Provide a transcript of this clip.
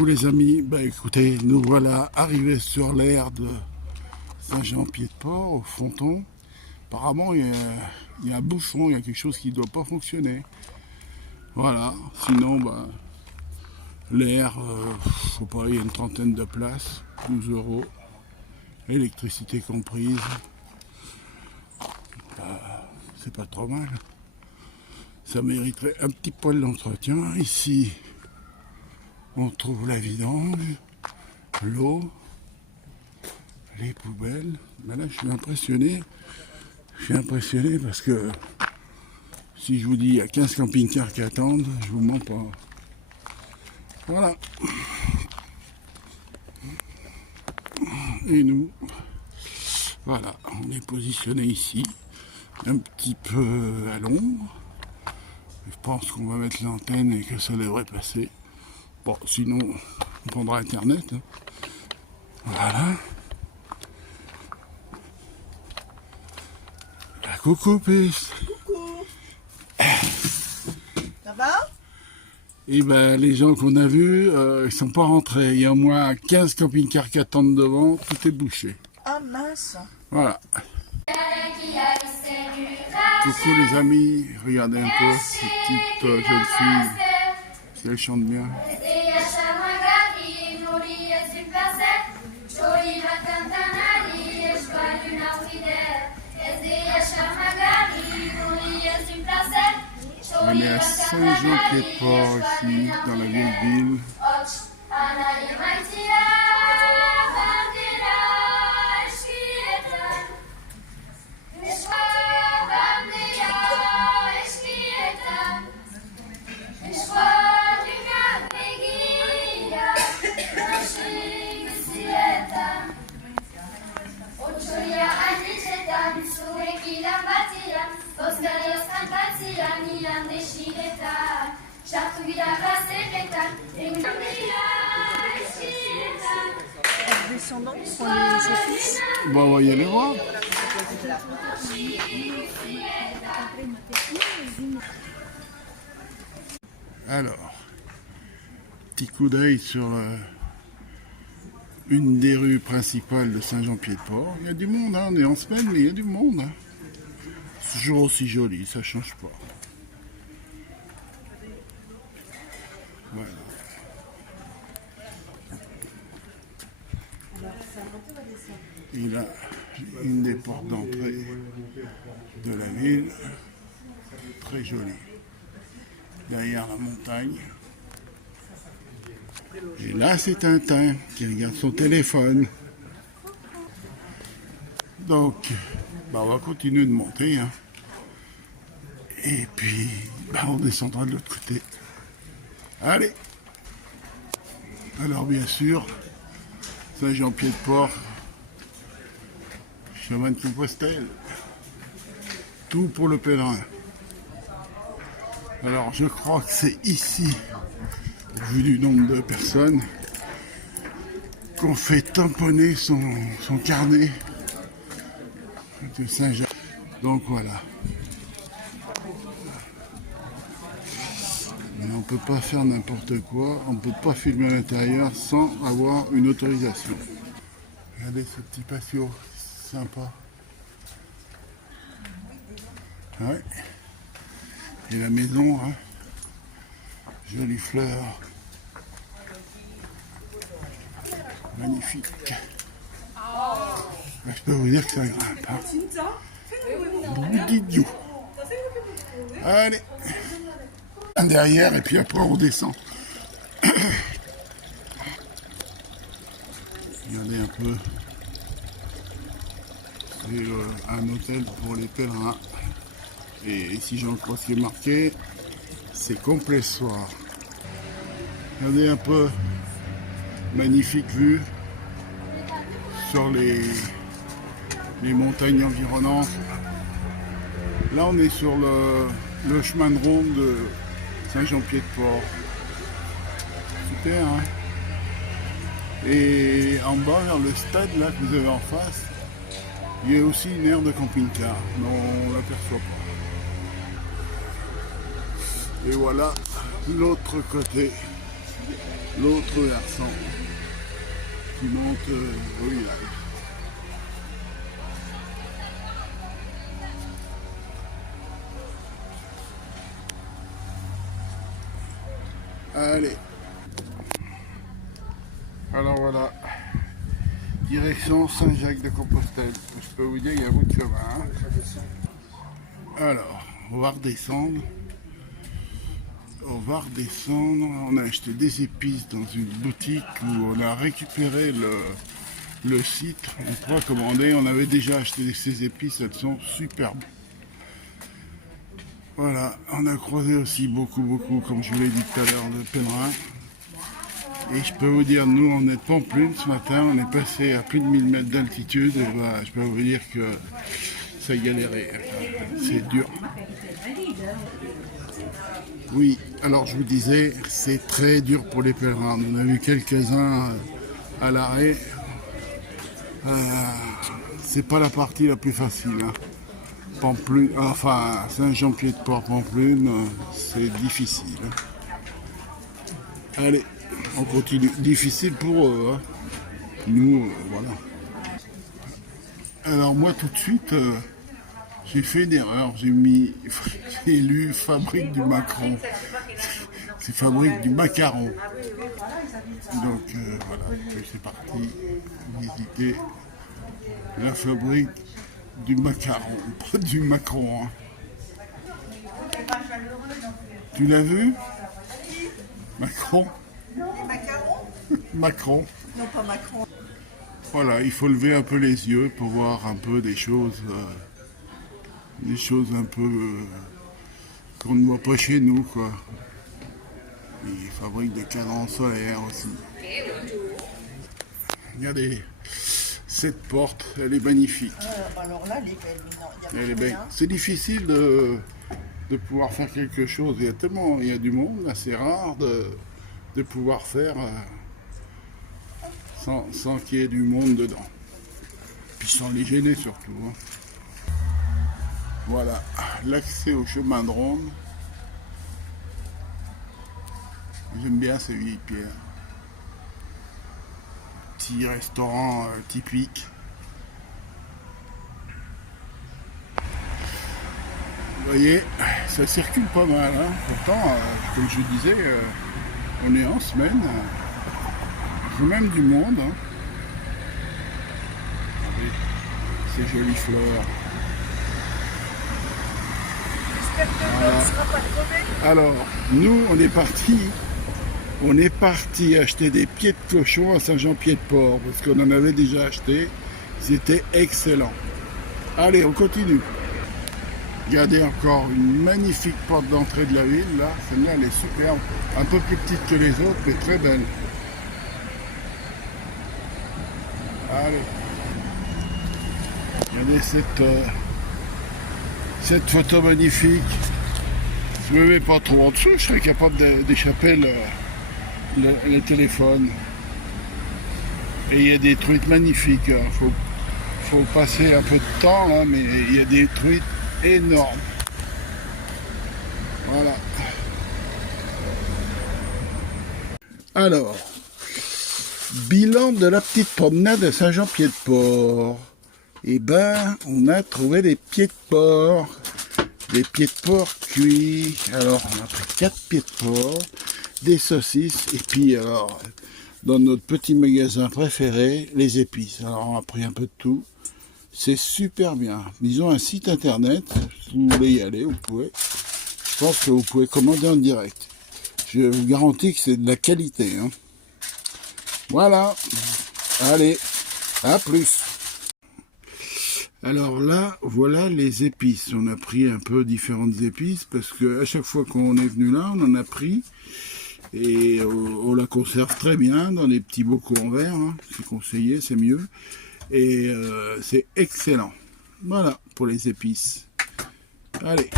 Coucou les amis, bah écoutez, nous voilà arrivés sur l'aire de Saint-Jean-Pied-de-Port, au Fronton. Apparemment il y a un bouchon, il y a quelque chose qui ne doit pas fonctionner. Voilà, sinon bah, l'air, je sais pas, il y a une trentaine de places, 12 €, électricité comprise. C'est pas trop mal. Ça mériterait un petit poil d'entretien. Ici, on trouve la vidange, l'eau, les poubelles. Mais là, je suis impressionné. Je suis impressionné parce que si je vous dis il y a 15 camping-cars qui attendent, je vous mens pas. Voilà. Et nous, voilà, on est positionné ici, un petit peu à l'ombre. Je pense qu'on va mettre l'antenne et que ça devrait passer. Bon, sinon, on prendra Internet. Hein. Voilà. Ah, coucou, Pisse. Coucou. Ça va? Et ben, les gens qu'on a vus, ils sont pas rentrés. Il y a au moins 15 camping-cars qui attendent devant. Tout est bouché. Ah mince. Voilà. Coucou les amis. Regardez un peu ces petites jeunes filles. Si elles chantent bien. On est à Saint-Jean-Pied-de-Port ici, dans la vieille ville. Descendants sont les fils. Bon, on va y aller voir. Alors, petit coup d'œil sur une des rues principales de Saint-Jean-Pied-de-Port. Il y a du monde, hein. On est en semaine, mais il y a du monde. Hein. C'est toujours aussi joli, ça change pas. Voilà. Et là, une des portes d'entrée de la ville, très jolie. Derrière la montagne. Et là, c'est Tintin qui regarde son téléphone. Donc, bah, on va continuer de monter. Hein. Et puis, bah, on descendra de l'autre côté. Allez. Alors, bien sûr, Saint-Jean-Pied-de-Port, chemin de Compostelle. Tout pour le pèlerin. Alors, je crois que c'est ici, vu du nombre de personnes, qu'on fait tamponner son carnet de Saint-Jean. Donc voilà. Mais on ne peut pas faire n'importe quoi, on ne peut pas filmer à l'intérieur sans avoir une autorisation. Regardez ce petit patio, sympa. Ouais. Et la maison, hein. Jolie fleur. Magnifique. Je peux vous dire que ça grimpe. Hein. D'idiot. Allez. Derrière et puis après on descend. Regardez un peu. C'est un hôtel pour les pèlerins. Et si j'en crois ce qui est marqué, c'est complet ce soir. Regardez un peu. Magnifique vue sur les montagnes environnantes. Là on est sur le chemin de ronde de Saint-Jean-Pied-de-Port. Super, hein. Et en bas, vers le stade là que vous avez en face, il y a aussi une aire de camping-car, mais on ne l'aperçoit pas. Et voilà l'autre côté l'autre versant qui monte au village. Allez. Alors voilà. Direction Saint-Jacques-de-Compostelle. Je peux vous dire qu'il y a un bout de chemin. Hein. Alors, on va redescendre. On a acheté des épices dans une boutique où on a récupéré le site. On pourra commander. On avait déjà acheté ces épices, elles sont superbes. Voilà, on a croisé aussi beaucoup, comme je vous l'ai dit tout à l'heure, de pèlerins. Et je peux vous dire, nous, on est de Pampelune ce matin, on est passé à plus de 1000 mètres d'altitude. Et bah, je peux vous dire que ça a galéré. C'est dur. Oui, alors je vous disais, c'est très dur pour les pèlerins. On en a vu quelques-uns à l'arrêt. C'est pas la partie la plus facile. Hein. Pampelune, enfin Saint-Jean-Pied-de-Port, Pampelune, c'est difficile. Allez, on continue. Difficile pour eux. Hein. Nous, voilà. Alors moi tout de suite, j'ai fait une erreur. J'ai lu fabrique du macaron. C'est fabrique du macaron. Donc voilà, c'est parti visiter la fabrique du macaron, pas du Macron. Hein. Tu l'as vu? Macron? Macron. Non, pas Macron. Voilà, il faut lever un peu les yeux pour voir un peu des choses un peu qu'on ne voit pas chez nous, quoi. Ils fabriquent des cadrans solaires aussi. Regardez. Cette porte, elle est magnifique. Alors là, elle est belle. Non, elle est belle. C'est difficile de pouvoir faire quelque chose. Il y a du monde, là, c'est rare de pouvoir faire sans qu'il y ait du monde dedans. Puis sans les gêner surtout. Hein. Voilà, l'accès au chemin de ronde. J'aime bien ces vieilles pierres. Petit restaurant typique. Vous voyez, ça circule pas mal. Hein. Pourtant, comme je disais, on est en semaine. Il y a même du monde. Hein. Ces jolies fleurs. J'espère que l'eau ne sera pas crevée. Alors, nous, on est parti acheter des pieds de cochon à Saint-Jean-Pied-de-Port, parce qu'on en avait déjà acheté. C'était excellent. Allez, on continue. Regardez encore une magnifique porte d'entrée de la ville, là. Celle-là, elle est superbe. Un peu plus petite que les autres, mais très belle. Allez. Regardez cette photo magnifique. Je ne me mets pas trop en dessous, je serais capable d'échapper le téléphone. Et il y a des truites magnifiques. Il faut passer un peu de temps, là, mais il y a des truites énormes. Voilà. Alors, bilan de la petite promenade à Saint-Jean-Pied-de-Port. Eh ben, on a trouvé des pieds de porc. Des pieds de porc cuits. Alors, on a pris 4 pieds de porc, des saucisses, et puis, alors, dans notre petit magasin préféré, les épices. Alors, on a pris un peu de tout. C'est super bien. Ils ont un site internet. Si vous voulez y aller, vous pouvez. Je pense que vous pouvez commander en direct. Je vous garantis que c'est de la qualité. Hein. Voilà. Allez, à plus. Alors là, voilà les épices. On a pris un peu différentes épices parce que à chaque fois qu'on est venu là, on en a pris et on la conserve très bien dans des petits bocaux en verre. Hein. C'est conseillé, c'est mieux. Et c'est excellent. Voilà pour les épices. Allez.